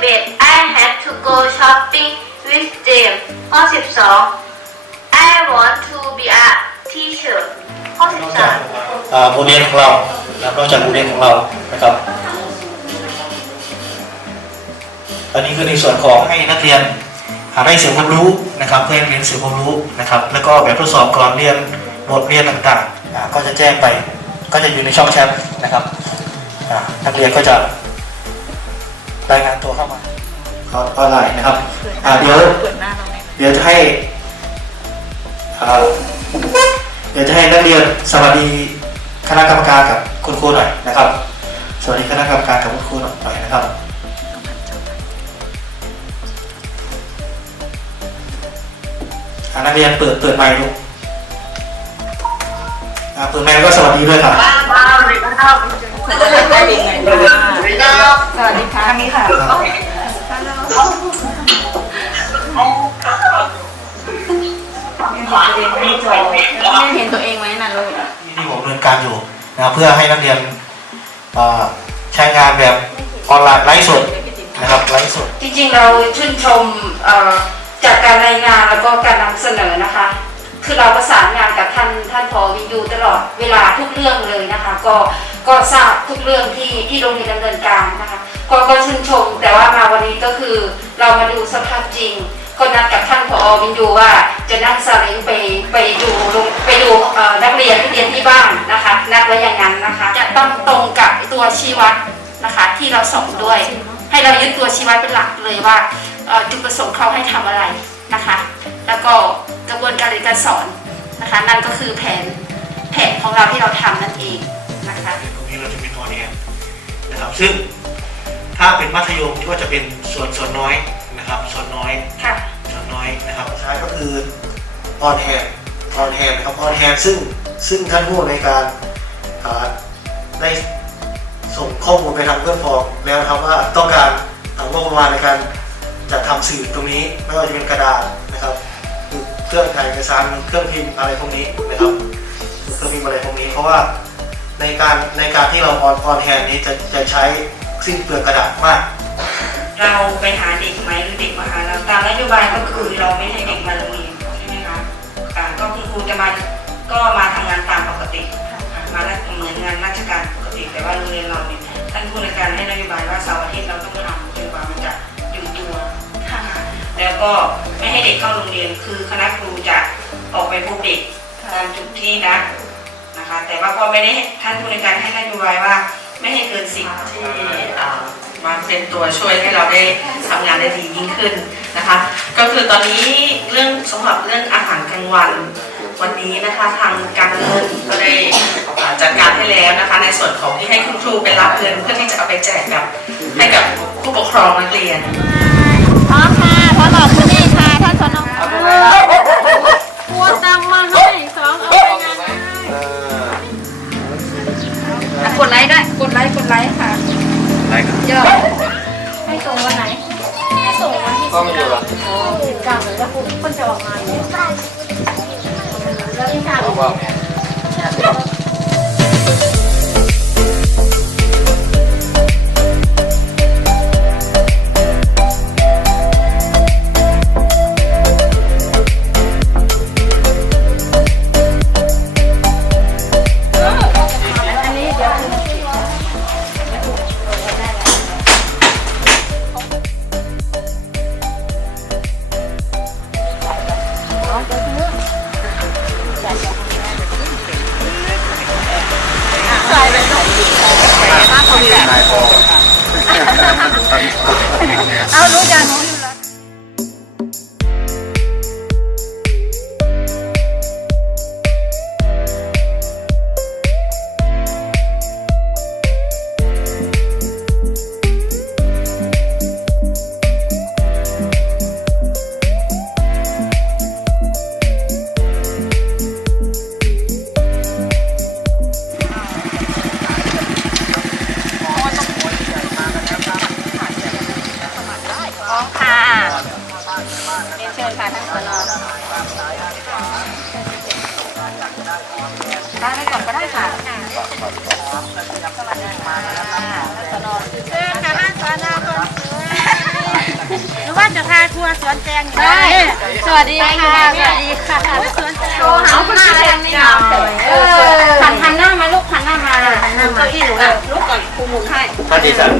11 I had to go shopping with them ข้อ 12 I want to be a teacher ข้อนอกจาก13อ่าโมเดลของเรานะครับนอกจากโมเดลของเรานะครับอันนี้คือในส่วนของให้นักเรียนหาได้เสริมความรู้นะครับเพื่อให้นักเรียนเสริมความรู้นะครับ แล้วก็แบบทดสอบก่อนเรียนบทเรียนต่างๆก็จะแจ้งไปก็จะอยู่ในช่องแชทนะครับนักเรียนก็จะ รายงานตัวเข้ามาออนไลน์นะครับอ่าเดี๋ยวเดี๋ยวจะให้อ่าเดี๋ยวจะให้นักเรียนสวัสดีคณะกรรมการกับคุณครูหน่อยนะครับ สวัสดีคณะกรรมการกับคุณครูหน่อยนะครับ อ่านักเรียนเปิดเปิดไมค์ดูอ่าเปิดไมค์แล้วก็สวัสดีด้วยครับสวัสดีค่ะ ทางนี้ค่ะไม่เห็นตัวเองไหมน่ะลูกที่ผมดำเนินการอยู่นะครับเพื่อให้นักเรียนอ่าใช้งานแบบออนไลน์ไลฟ์สดนะครับไลฟ์สด จริงๆเราชื่นชมเอ่อจากการรายงานแล้วก็การนำเสนอนะคะ คือเราประสานงานกับท่านท่านพอวินยูตลอดเวลาทุกเรื่องเลยนะคะ ก็ก็ทราบทุกเรื่องที่ที่โรงเรียนดำเนินการนะคะ ก็ก็ชื่นชม แต่ว่ามาวันนี้ก็คือเรามาดูสภาพจริง ก็นัดกับท่านผอวินยูว่าจะนั่งซาเล้งไปไปดูโรงไปดูนักเรียนที่เรียนที่บ้านนะคะนัดไว้อย่างนั้นนะคะ จะต้องตรงกับตัวชี้วัดนะคะที่เราสอนด้วย ให้เรายึดตัวชี้วัดเป็นหลักเลยว่าจุดประสงค์เขาให้ทำอะไรนะคะ แล้วก็กระบวนการเรียนการสอนนะคะ นั่นก็คือแผนแผนของเราที่เราทำนั่นเองนะคะตรงนี้เราจะเป็นตัวแนนนะครับซึ่ง ถ้าเป็นมัธยมก็จะเป็นส่วนส่วนน้อยนะครับ ส่วนน้อยค่ะ ส่วนน้อยนะครับสุดท้ายก็คือออนแฮนออนแฮนนะครับออนแฮนซึ่งซึ่งท่านผู้ในวยการอ่าได้ส่งข้อมูลไปทางเพื่อนฟองแล้วนะครับว่าต้องการอ่างบประมาณในการจัดทำสื่อตรงนี้ไม่ว่าจะเป็นกระดาษนะครับคือเครื่องถ่ายเอกสารเครื่องพิมพ์อะไรพวกนี้นะครับเครื่องพิมพ์อะไรพวกนี้เพราะว่าในการในการที่เราออนออนแฮนนี้จะจะใช้ สิ้นเปลืองกระดาษมาก เราไปหาเด็กไหมหรือเด็กมาหาเราตามนโยบายก็คือเราไม่ให้เด็กมาโรงเรียนใช่ไหมคะอ่าก็คุณครูจะมาก็มาทำงานตามปกติค่ะมาได้เหมือนงานราชการปกติ แต่ว่าโรงเรียนเราเนี่ยท่านผู้ในการให้นโยบายว่าเสาร์อาทิตย์เราต้องทำจนกว่ามันจะอยู่ตัวค่ะแล้วก็ไม่ให้เด็กเข้าโรงเรียนคือคณะครูจะออกไปพบเด็กตามจุดที่นัดนะคะ แต่ว่าก็ไม่ได้ท่านผู้ในการให้นโยบายว่า ไม่ให้เกินสิบที่อ่ามาเป็นตัวช่วยให้เราได้ทำงานได้ดียิ่งขึ้นนะคะ ก็คือตอนนี้เรื่องสำหรับเรื่องอาหารกลางวันวันนี้นะคะทางการเงินก็ได้อ่าจัดการให้แล้วนะคะ ในส่วนของที่ให้คุณครูไปรับเงินเพื่อที่จะเอาไปแจกกับให้กับผู้ปกครองนักเรียนพร้อมค่ะพร้อมบอกคุณนี่ค่ะท่านสนอง ส่งวันที่สิบเก้าสิบเก้าเลยแล้วคุณคนจะออกงานเนี่ยแล้ววิชาบอกว่า เค่ะท่านสนได้ไปก่อนก็ได้ค่ะสวัสดีค่ะท่านสนเชิญค่ะท่านสนคนสวยรัวสวนแตงได้สวัสดีค่ะสวัสดีค่ะสวนแตงโชว์หาหน้าแตงนี่หนาเออหันหันหน้ามาลูกหันหน้ามาเก้าอี้หนูอะลุกก่อนครูหมุนให้ท่านดีสันเริ่มเริ่มมีอีกแล้วเริ่มมีจับจับเออให้เขาดูหน่